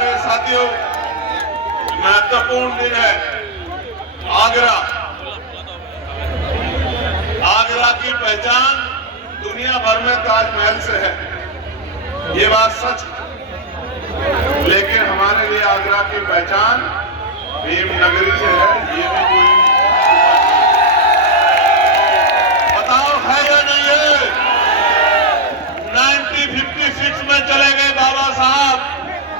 प्यारे साथियों, महत्वपूर्ण दिन है। आगरा की पहचान दुनिया भर में ताजमहल से है, ये बात सच है। लेकिन हमारे लिए आगरा की पहचान भीम नगरी से है, ये भी कोई बताओ है या नहीं है। 1956 में चले गए बाबा साहब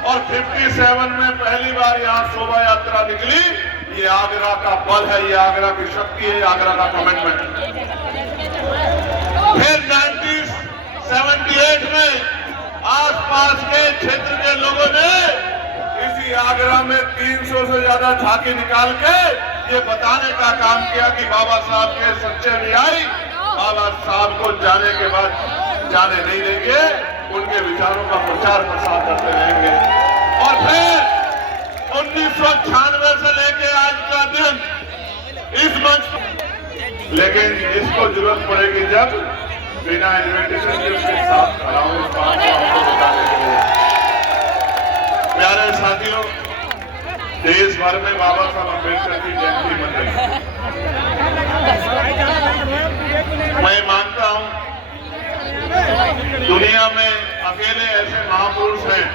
और 57 में पहली बार यहाँ शोभा यात्रा निकली। ये आगरा का बल है, ये आगरा की शक्ति है, आगरा का कमिटमेंट। फिर 1978 में आसपास के क्षेत्र के लोगों ने इसी आगरा में 300 से ज्यादा झांकी निकाल के ये बताने का काम किया कि बाबा साहब के सच्चे अनुयायी बाबा साहब को जाने के बाद जाने नहीं देंगे, उनके विचारों का प्रचार प्रसार करते रहेंगे। और फिर 1996 से लेके आज का दिन इस मंच पर, लेकिन इसको जरूरत पड़ेगी जब बिना इन्विटेशन के उसके साथ खड़ा हूं इस बात को आपको बताने के लिए। प्यारे साथियों, देश भर में बाबा साहब अम्बेडकर की जयंती मनाई। मैं मानता हूं दुनिया में अकेले ऐसे महापुरुष हैं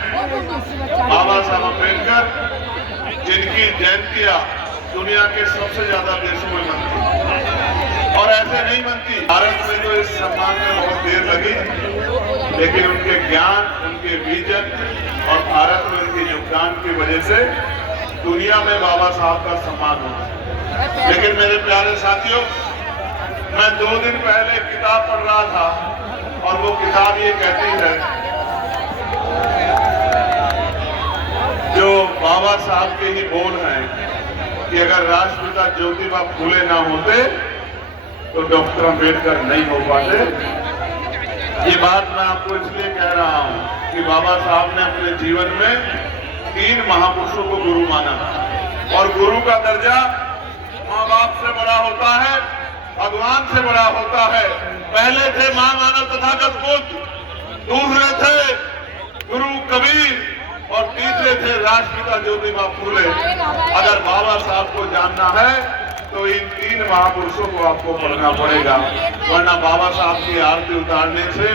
बाबा साहब अम्बेडकर, जिनकी जयंतियां दुनिया के सबसे ज्यादा देशों में मनती, और ऐसे नहीं मनती। भारत में तो इस सम्मान में बहुत देर लगी, लेकिन उनके ज्ञान, उनके विजन और भारत में उनके योगदान की वजह से दुनिया में बाबा साहब का सम्मान हुआ। लेकिन मेरे प्यारे साथियों, मैं 2 दिन पहले एक किताब पढ़ रहा था और वो किताब ये कहती है, जो बाबा साहब के ही बोल हैं कि अगर राष्ट्रपिता ज्योतिबा फूले ना होते तो डॉक्टर अम्बेडकर नहीं हो पाते। ये बात मैं आपको इसलिए कह रहा हूं कि बाबा साहब ने अपने जीवन में 3 महापुरुषों को गुरु माना, और गुरु का दर्जा माँ बाप से बड़ा होता है, भगवान से बड़ा होता है। पहले थे महामानव तथागत बुद्ध, दूसरे थे गुरु कबीर, और तीसरे थे राष्ट्रपिता ज्योतिबा फूले। अगर बाबा साहब को जानना है तो इन 3 महापुरुषों को आपको पढ़ना पड़ेगा, वरना बाबा साहब की आरती उतारने से